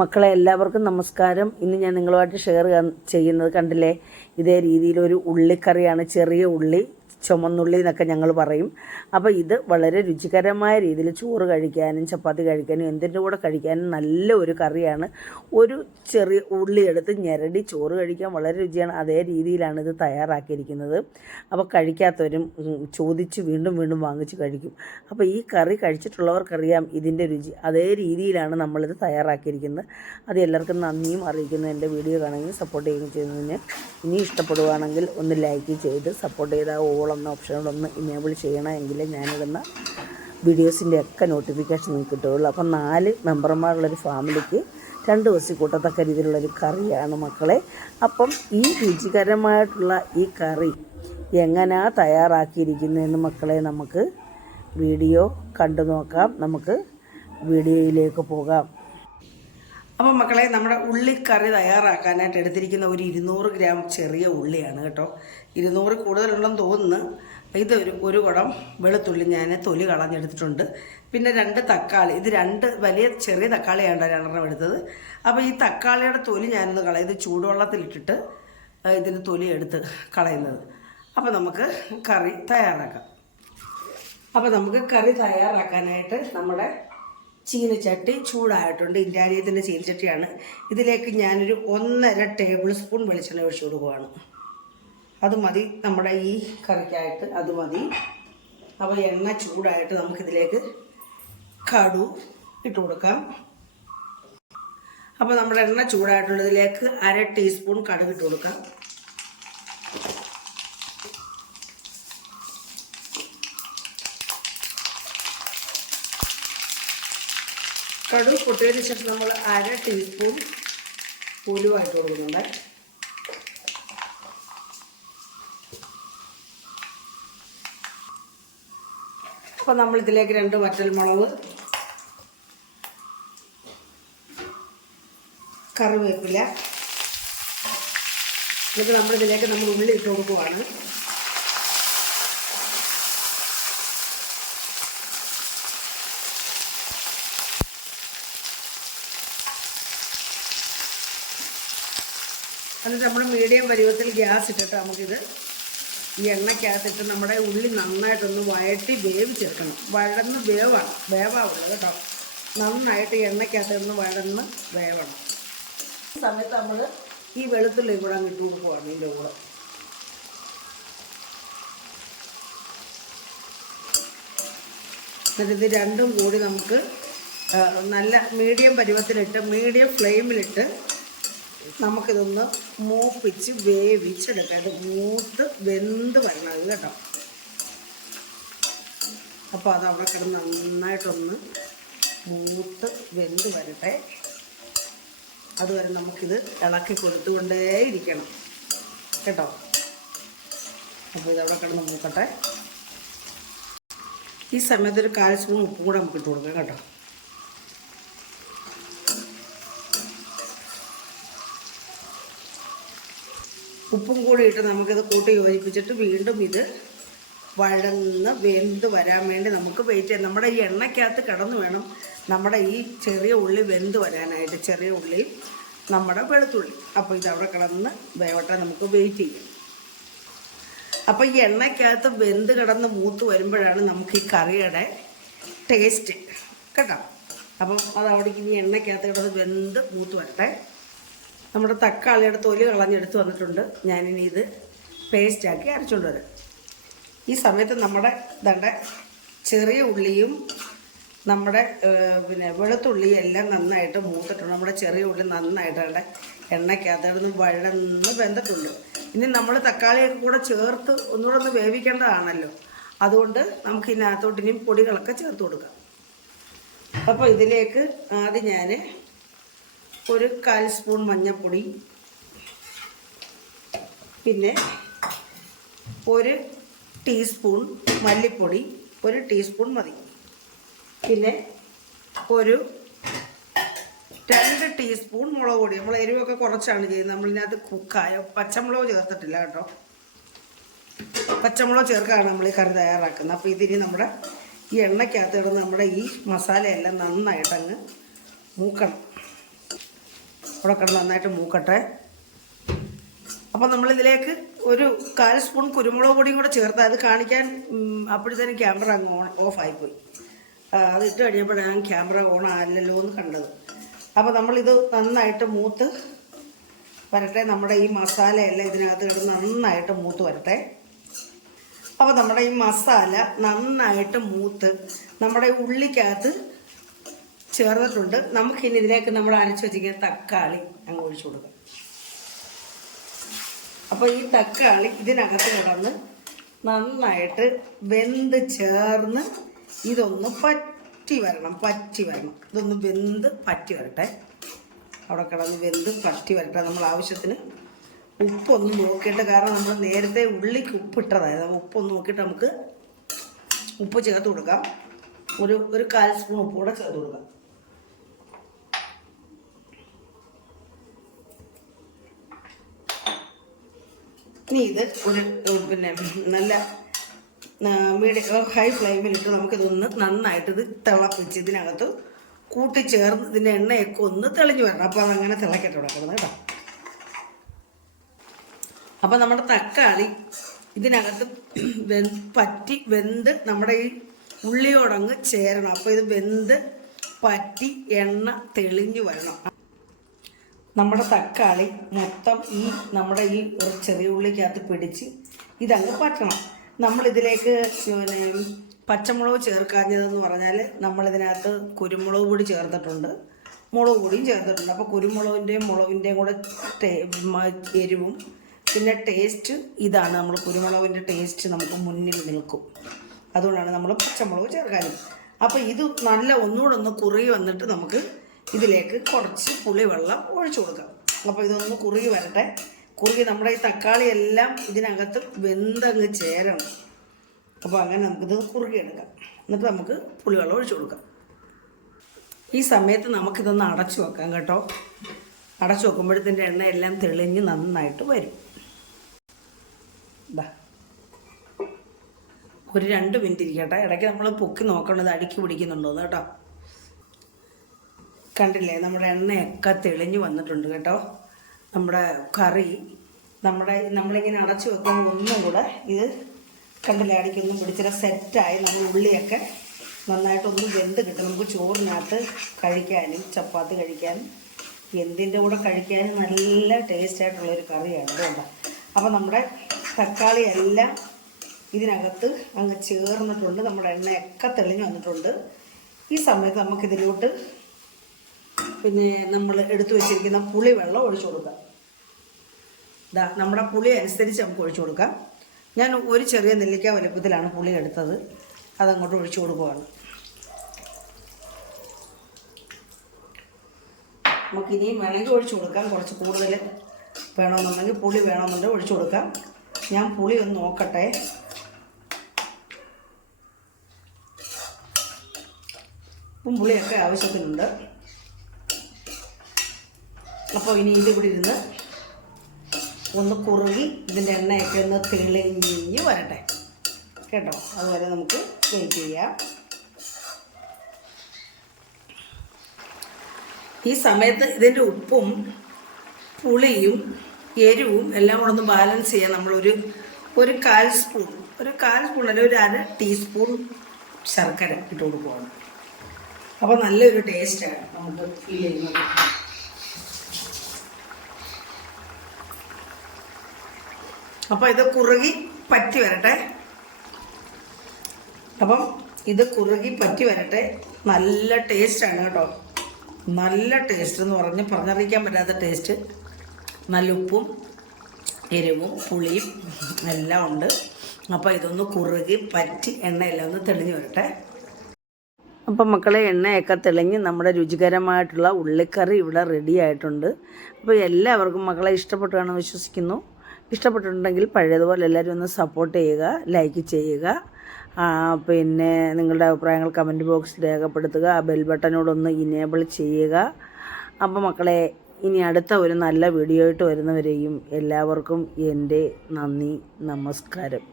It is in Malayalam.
മക്കളെ എല്ലാവർക്കും നമസ്കാരം. ഇന്ന് ഞാൻ നിങ്ങളുമായിട്ട് ഷെയർ ചെയ്യുന്നത് കണ്ടില്ലേ, ഇതേ രീതിയിലൊരു ഉള്ളിക്കറിയാണ്. ചെറിയ ഉള്ളി, ചുമന്നുള്ളി എന്നൊക്കെ ഞങ്ങൾ പറയും. അപ്പോൾ ഇത് വളരെ രുചികരമായ രീതിയിൽ ചോറ് കഴിക്കാനും ചപ്പാത്തി കഴിക്കാനും എന്തിൻ്റെ കൂടെ കഴിക്കാനും നല്ല ഒരു കറിയാണ്. ഒരു ചെറിയ ഉള്ളി എടുത്ത് ഞെരടി ചോറ് കഴിക്കാൻ വളരെ രുചിയാണ്. അതേ രീതിയിലാണ് ഇത് തയ്യാറാക്കിയിരിക്കുന്നത്. അപ്പോൾ കഴിക്കാത്തവരും ചോദിച്ച് വീണ്ടും വീണ്ടും വാങ്ങിച്ച് കഴിക്കും. അപ്പോൾ ഈ കറി കഴിച്ചിട്ടുള്ളവർക്കറിയാം ഇതിൻ്റെ രുചി. അതേ രീതിയിലാണ് നമ്മളിത് തയ്യാറാക്കിയിരിക്കുന്നത്. അത് എല്ലാവർക്കും നന്ദിയും അറിയിക്കുന്നു. എൻ്റെ വീഡിയോ കാണുകയും സപ്പോർട്ട് ചെയ്യുകയും ചെയ്യുന്നതിന്. ഇനി ഇഷ്ടപ്പെടുകയാണെങ്കിൽ ഒന്ന് ലൈക്ക് ചെയ്ത് സപ്പോർട്ട് ചെയ്താൽ ഓൾ എന്ന ഓപ്ഷനോടൊന്ന് ഇനേബിൾ ചെയ്യണമെങ്കിൽ ഞാനിടുന്ന വീഡിയോസിൻ്റെ ഒക്കെ നോട്ടിഫിക്കേഷൻ നിങ്ങൾക്ക് കിട്ടുകയുള്ളൂ. അപ്പം 4 മെമ്പർമാരുള്ളൊരു ഫാമിലിക്ക് 2 ദിവസം കൂട്ടത്തക്ക രീതിയിലുള്ളൊരു കറിയാണ് മക്കളെ. അപ്പം ഈ രുചികരമായിട്ടുള്ള ഈ കറി എങ്ങനെയാണ് തയ്യാറാക്കിയിരിക്കുന്നതെന്ന് മക്കളെ നമുക്ക് വീഡിയോ കണ്ടു നോക്കാം. നമുക്ക് വീഡിയോയിലേക്ക് പോകാം. അപ്പോൾ മക്കളെ, നമ്മുടെ ഉള്ളിക്കറി തയ്യാറാക്കാനായിട്ട് എടുത്തിരിക്കുന്ന ഒരു 200 ഗ്രാം ചെറിയ ഉള്ളിയാണ് കേട്ടോ. 200 കൂടുതലുണ്ടെന്ന് തോന്നുന്നു. ഒരു കുടം വെളുത്തുള്ളി ഞാൻ തൊലി കളഞ്ഞെടുത്തിട്ടുണ്ട്. പിന്നെ 2 തക്കാളി, ഇത് 2 വലിയ ചെറിയ തക്കാളിയാണ് 2 എടുത്തത്. അപ്പോൾ ഈ തക്കാളിയുടെ തൊലി ഞാനൊന്ന് കളയും. ഇത് ചൂടുവെള്ളത്തിലിട്ടിട്ട് ഇതിന് തൊലി എടുത്ത് കളയുന്നത്. അപ്പോൾ നമുക്ക് കറി തയ്യാറാക്കാം. അപ്പോൾ നമുക്ക് കറി തയ്യാറാക്കാനായിട്ട് നമ്മുടെ ചീനച്ചട്ടി ചൂടായിട്ടുണ്ട്. ഇന്ത്യാരിയത്തിൻ്റെ ചീനച്ചട്ടിയാണ്. ഇതിലേക്ക് ഞാനൊരു 1.5 ടേബിൾ സ്പൂൺ വെളിച്ചെണ്ണ ഒഴിച്ചു കൊടുക്കുകയാണ്. അത് മതി നമ്മുടെ ഈ കറിക്കായിട്ട്, അത് മതി. അപ്പോൾ എണ്ണ ചൂടായിട്ട് നമുക്കിതിലേക്ക് കടു ഇട്ട് കൊടുക്കാം. അപ്പോൾ നമ്മുടെ എണ്ണ ചൂടായിട്ടുള്ളതിലേക്ക് 1/2 ടീസ്പൂൺ കടുക് ഇട്ട് കൊടുക്കാം. കടുക് പൊട്ടിയതിന് ശേഷം നമ്മൾ 1/2 ടീസ്പൂൺ ഉലുവായിട്ട് കൊടുക്കുന്നുണ്ട്. അപ്പോൾ നമ്മളിതിലേക്ക് 2 വറ്റൽമുളക്, കറിവേപ്പില, എന്നിട്ട് നമ്മളിതിലേക്ക് ഉള്ളി ഇട്ട് കൊടുക്കുവാണ്. എന്നിട്ട് നമ്മൾ മീഡിയം പരുവത്തിൽ ഗ്യാസ് ഇട്ടിട്ട് നമുക്കിത് ഈ എണ്ണയ്ക്കകത്തിട്ട് നമ്മുടെ ഉള്ളി നന്നായിട്ടൊന്ന് വഴറ്റി വേവിച്ചെടുക്കണം. വഴന്ന് വേവാവുള്ളത് കേട്ടോ. നന്നായിട്ട് എണ്ണയ്ക്കകത്തൊന്ന് വഴന്ന് വേവണം. ഈ സമയത്ത് നമ്മൾ ഈ വെളുത്തുള്ളി കൂടെ അങ്ങ് ഇട്ട് കൊടുക്കുവാണ്. ഇതിൻ്റെ കൂടെ എന്നിട്ട് ഇത് രണ്ടും കൂടി നമുക്ക് നല്ല മീഡിയം പരുവത്തിലിട്ട് മീഡിയം ഫ്ലെയിമിലിട്ട് നമുക്കിതൊന്ന് മൂപ്പിച്ച് വേവിച്ചെടുക്കാം. ഇത് മൂത്ത് വെന്ത് വരണം കേട്ടോ. അപ്പോൾ അതവിടെ കിടന്ന് നന്നായിട്ടൊന്ന് മൂത്ത് വെന്ത് വരട്ടെ. അതുവരെ നമുക്കിത് ഇളക്കി കൊടുത്തുകൊണ്ടേ ഇരിക്കണം കേട്ടോ. അപ്പോൾ ഇതവിടെ കിടന്ന് മൂക്കട്ടെ. ഈ സമയത്ത് ഒരു 1/4 സ്പൂൺ ഉപ്പും കൂടെ നമുക്ക് ഇട്ട് കൊടുക്കാം കേട്ടോ. ഉപ്പും കൂടി ഇട്ട് നമുക്കിത് കൂട്ടി യോജിപ്പിച്ചിട്ട് വീണ്ടും ഇത് വഴന്ന് വെന്ത് വരാൻ വേണ്ടി നമുക്ക് വെയിറ്റ് ചെയ്യാം. നമ്മുടെ ഈ എണ്ണയ്ക്കകത്ത് കിടന്ന് വേണം നമ്മുടെ ഈ ചെറിയ ഉള്ളി വെന്ത് വരാനായിട്ട്. ചെറിയ ഉള്ളി നമ്മുടെ വെളുത്തുള്ളി. അപ്പോൾ ഇതവിടെ കിടന്ന് വേവട്ടെ, നമുക്ക് വെയിറ്റ് ചെയ്യാം. അപ്പോൾ ഈ എണ്ണയ്ക്കകത്ത് വെന്ത് കിടന്ന് മൂത്ത് വരുമ്പോഴാണ് നമുക്ക് ഈ കറിയുടെ ടേസ്റ്റ് കേട്ടോ. അപ്പം അതവിടേക്ക് ഇനി എണ്ണയ്ക്കകത്ത് കിടന്ന് വെന്ത് മൂത്ത് വരട്ടെ. നമ്മുടെ തക്കാളിയുടെ തൊലി കളഞ്ഞെടുത്ത് വന്നിട്ടുണ്ട്. ഞാനിനി ഇത് പേസ്റ്റാക്കി അരച്ചുകൊണ്ട് വരാം. ഈ സമയത്ത് നമ്മുടെ ചെറിയ ഉള്ളിയും നമ്മുടെ വെളുത്തുള്ളിയും എല്ലാം നന്നായിട്ട് മൂത്തിട്ടുണ്ട്. നമ്മുടെ ചെറിയ ഉള്ളി നന്നായിട്ട് എണ്ണയ്ക്കകത്ത് വഴന്ന് വെന്തിട്ടുണ്ട്. ഇനി നമ്മൾ തക്കാളിയൊക്കെ കൂടെ ചേർത്ത് ഒന്നുകൂടെ ഒന്ന് വേവിക്കേണ്ടതാണല്ലോ. അതുകൊണ്ട് നമുക്ക് ഇതിനകത്തോട്ട് ഇനിയും പൊടികളൊക്കെ ചേർത്ത് കൊടുക്കാം. അപ്പോൾ ഇതിലേക്ക് ആദ്യം ഞാൻ ഒരു 1/4 സ്പൂൺ മഞ്ഞൾപ്പൊടി, പിന്നെ 1 ടീസ്പൂൺ മല്ലിപ്പൊടി, 1 ടീസ്പൂൺ മതി. പിന്നെ 2 ടീസ്പൂൺ മുളക് പൊടി. നമ്മൾ എരിവൊക്കെ കുറച്ചാണ് ചെയ്യുന്നത്. നമ്മളിതിനകത്ത് പച്ചമുളക് ചേർത്തിട്ടില്ല കേട്ടോ. പച്ചമുളക് ചേർക്കാണ് നമ്മൾ ഈ കറി തയ്യാറാക്കുന്നത്. അപ്പോൾ ഇതിന് നമ്മുടെ ഈ എണ്ണയ്ക്കകത്ത് കിടന്ന് നമ്മുടെ ഈ മസാലയെല്ലാം നന്നായിട്ടങ്ങ് മൂക്കണം. അവിടെ കിടന്ന് നന്നായിട്ട് മൂക്കട്ടെ. അപ്പം നമ്മളിതിലേക്ക് ഒരു 1/4 സ്പൂൺ കുരുമുളക് പൊടിയും കൂടെ ചേർത്ത് അത് കാണിക്കാൻ അപ്പോഴത്തേനും ക്യാമറ അങ്ങ് ഓഫായിപ്പോയി. അത് ഇട്ട് കഴിഞ്ഞപ്പോഴാണ് ക്യാമറ ഓൺ ആയില്ലല്ലോ എന്ന് കണ്ടത്. അപ്പോൾ നമ്മളിത് നന്നായിട്ട് മൂത്ത് വരട്ടെ. നമ്മുടെ ഈ മസാലയെല്ലാം ഇതിനകത്ത് കിടന്ന് നന്നായിട്ട് മൂത്ത് വരട്ടെ. അപ്പോൾ നമ്മുടെ ഈ മസാല നന്നായിട്ട് മൂത്ത് നമ്മുടെ ഉള്ളിക്കകത്ത് ചേർന്നിട്ടുണ്ട്. നമുക്കിനി ഇതിലേക്ക് നമ്മൾ അരച്ച് വെച്ചിരിക്കുന്ന തക്കാളി അങ്ങ് ഒഴിച്ചു കൊടുക്കാം. അപ്പോൾ ഈ തക്കാളി ഇതിനകത്ത് കിടന്ന് നന്നായിട്ട് വെന്ത് ചേർന്ന് ഇതൊന്ന് പറ്റി വരണം. ഇതൊന്ന് വെന്ത് പറ്റി വരട്ടെ. അവിടെ കിടന്ന് വെന്ത് പറ്റി വരട്ടെ. നമ്മൾ ആവശ്യത്തിന് ഉപ്പൊന്ന് നോക്കിയിട്ട്, കാരണം നമ്മൾ നേരത്തെ ഉള്ളിക്ക് ഉപ്പിട്ടതായത്, ഉപ്പൊന്ന് നോക്കിയിട്ട് നമുക്ക് ഉപ്പ് ചേർത്ത് കൊടുക്കാം. ഒരു 1/4 സ്പൂൺ ഉപ്പ് കൂടെ ചേർത്ത് കൊടുക്കാം. ഇനി ഇത് പിന്നെ നല്ല ഹൈ ഫ്ലെയിമിലിട്ട് നമുക്കിതൊന്ന് നന്നായിട്ട് ഇത് തിളപ്പിച്ച് ഇതിനകത്ത് കൂട്ടിച്ചേർന്ന് ഇതിൻ്റെ എണ്ണയൊക്കെ ഒന്ന് തെളിഞ്ഞു വരണം. അപ്പോൾ അതങ്ങനെ തിളക്കട്ടെ കിടക്കുന്നത് കേട്ടോ. അപ്പോൾ നമ്മുടെ തക്കാളി ഇതിനകത്ത് പറ്റി വെന്ത് നമ്മുടെ ഈ ഉള്ളിയോടങ്ങ് ചേരണം. അപ്പോൾ ഇത് വെന്ത് പറ്റി എണ്ണ തെളിഞ്ഞു വരണം. നമ്മുടെ തക്കാളി മൊത്തം നമ്മുടെ ഈ ചെറിയ ഉള്ളിക്കകത്ത് പിടിച്ച് ഇതങ്ങ് പറ്റണം. നമ്മളിതിലേക്ക് പിന്നെ പച്ചമുളക് ചേർക്കാഞ്ഞതെന്ന് പറഞ്ഞാൽ നമ്മളിതിനകത്ത് കുരുമുളക് പൊടി ചേർത്തിട്ടുണ്ട്, മുളക് പൊടിയും ചേർത്തിട്ടുണ്ട്. അപ്പോൾ കുരുമുളകിൻ്റെയും മുളകിൻ്റെയും കൂടെ എരിവും പിന്നെ ടേസ്റ്റ് ഇതാണ്. നമ്മൾ കുരുമുളകിൻ്റെ ടേസ്റ്റ് നമുക്ക് മുന്നിൽ നിൽക്കും. അതുകൊണ്ടാണ് നമ്മൾ പച്ചമുളക് ചേർക്കാനും. അപ്പോൾ ഇത് നല്ല ഒന്നുകൂടെ ഒന്ന് കുറുകി വന്നിട്ട് നമുക്ക് ഇതിലേക്ക് കുറച്ച് പുളിവെള്ളം ഒഴിച്ചു കൊടുക്കാം. അപ്പോൾ ഇതൊന്ന് കുറുകി വരട്ടെ. കുറുകി നമ്മുടെ ഈ തക്കാളി എല്ലാം ഇതിനകത്ത് വെന്തങ്ങ് ചേരണം. അപ്പോൾ അങ്ങനെ നമുക്കിത് കുറുകിയെടുക്കാം. എന്നിട്ട് നമുക്ക് പുളിവെള്ളം ഒഴിച്ചു കൊടുക്കാം. ഈ സമയത്ത് നമുക്കിതൊന്ന് അടച്ചു വെക്കാം കേട്ടോ. അടച്ചു വെക്കുമ്പോഴത്തിൻ്റെ എണ്ണ എല്ലാം തെളിഞ്ഞ് നന്നായിട്ട് വരും. ഒരു 2 മിനിറ്റ് ഇരിക്കട്ടെ. ഇടയ്ക്ക് നമ്മൾ പൊക്കി നോക്കേണ്ടത് അടുക്കി പിടിക്കുന്നുണ്ടോന്ന് കേട്ടോ. കണ്ടില്ലേ, നമ്മുടെ എണ്ണയൊക്കെ തെളിഞ്ഞ് വന്നിട്ടുണ്ട് കേട്ടോ. നമ്മുടെ കറി നമ്മളിങ്ങനെ അടച്ചു വെക്കുമ്പോൾ ഒന്നും കൂടെ ഇത് കണ്ടില്ലേ, അടിക്കൊന്നും പിടിച്ചിട്ട് സെറ്റായി നമ്മൾ ഉള്ളിയൊക്കെ നന്നായിട്ടൊന്നും വെന്ത് കിട്ടും. നമുക്ക് ചോറിനകത്ത് കഴിക്കാനും ചപ്പാത്തി കഴിക്കാനും എന്തിൻ്റെ കൂടെ കഴിക്കാനും നല്ല ടേസ്റ്റായിട്ടുള്ളൊരു കറിയാണ് അതുകൊണ്ട്. അപ്പോൾ നമ്മുടെ തക്കാളി എല്ലാം ഇതിനകത്ത് അങ്ങ് ചേർന്നിട്ടുണ്ട്. നമ്മുടെ എണ്ണയൊക്കെ തെളിഞ്ഞ് വന്നിട്ടുണ്ട്. ഈ സമയത്ത് നമുക്കിതിലോട്ട് പിന്നെ നമ്മൾ എടുത്തു വെച്ചിരിക്കുന്ന പുളി വെള്ളം ഒഴിച്ചു കൊടുക്കാം. നമ്മുടെ പുളി അനുസരിച്ച് നമുക്ക് ഒഴിച്ചു കൊടുക്കാം. ഞാൻ ഒരു ചെറിയ നെല്ലിക്ക വലുപ്പത്തിലാണ് പുളി എടുത്തത്, അതങ്ങോട്ട് ഒഴിച്ചു കൊടുക്കുകയാണ്. നമുക്കിനിയും വേണമെങ്കിൽ ഒഴിച്ചു കൊടുക്കാം. കുറച്ച് കൂടുതൽ വേണമെന്നുണ്ടെങ്കിൽ പുളി വേണമെന്നുണ്ടെങ്കിൽ ഒഴിച്ചു കൊടുക്കാം. ഞാൻ പുളി ഒന്ന് നോക്കട്ടെ. ഉപ്പും പുളിയൊക്കെ ആവശ്യത്തിനുണ്ട്. അപ്പോൾ ഇനി ഇതിവിടെ ഇരുന്ന് ഒന്ന് കുറുകി ഇതിൻ്റെ എണ്ണയൊക്കെ ഒന്ന് തെളിഞ്ഞ് വരട്ടെ കേട്ടോ. അതുവരെ നമുക്ക് വെയിറ്റ് ചെയ്യാം. ഈ സമയത്ത് ഇതിൻ്റെ ഉപ്പും പുളിയും എരിവും എല്ലാം കൂടെ ഒന്ന് ബാലൻസ് ചെയ്യാൻ നമ്മളൊരു 1/4 സ്പൂൺ അല്ലെങ്കിൽ ഒരു 1/2 ടീസ്പൂൺ ശർക്കര ഇട്ട് കൊടുക്കുകയാണ്. അപ്പോൾ നല്ലൊരു ടേസ്റ്റാണ് നമുക്ക് ഫീൽ ചെയ്യുന്നത്. അപ്പോൾ ഇത് കുറുകി പറ്റി വരട്ടെ. അപ്പം ഇത് കുറുകി പറ്റി വരട്ടെ. നല്ല ടേസ്റ്റാണ് കേട്ടോ. നല്ല ടേസ്റ്റ് എന്ന് പറഞ്ഞറിയിക്കാൻ പറ്റാത്ത ടേസ്റ്റ്. നല്ല ഉപ്പും എരിവും പുളിയും എല്ലാം ഉണ്ട്. അപ്പോൾ ഇതൊന്ന് കുറുകി പറ്റി എണ്ണയെല്ലാം ഒന്ന് തെളിഞ്ഞ് വരട്ടെ. അപ്പം മക്കളെ, എണ്ണയൊക്കെ തെളിഞ്ഞ് നമ്മുടെ രുചികരമായിട്ടുള്ള ഉള്ളിക്കറി ഇവിടെ റെഡി ആയിട്ടുണ്ട്. അപ്പോൾ എല്ലാവർക്കും മക്കളെ ഇഷ്ടപ്പെട്ടു കാണുമെന്ന് വിശ്വസിക്കുന്നു. ഇഷ്ടപ്പെട്ടിട്ടുണ്ടെങ്കിൽ പഴയതുപോലെ എല്ലാവരും ഒന്ന് സപ്പോർട്ട് ചെയ്യുക, ലൈക്ക് ചെയ്യുക. പിന്നെ നിങ്ങളുടെ അഭിപ്രായങ്ങൾ കമൻറ്റ് ബോക്സിൽ രേഖപ്പെടുത്തുക. ആ ബെൽ ബട്ടനോടൊന്ന് ഇനേബിൾ ചെയ്യുക. അപ്പോൾ മക്കളെ, ഇനി അടുത്ത ഒരു നല്ല വീഡിയോ ആയിട്ട് വരുന്നവരെയും എല്ലാവർക്കും എൻ്റെ നന്ദി, നമസ്കാരം.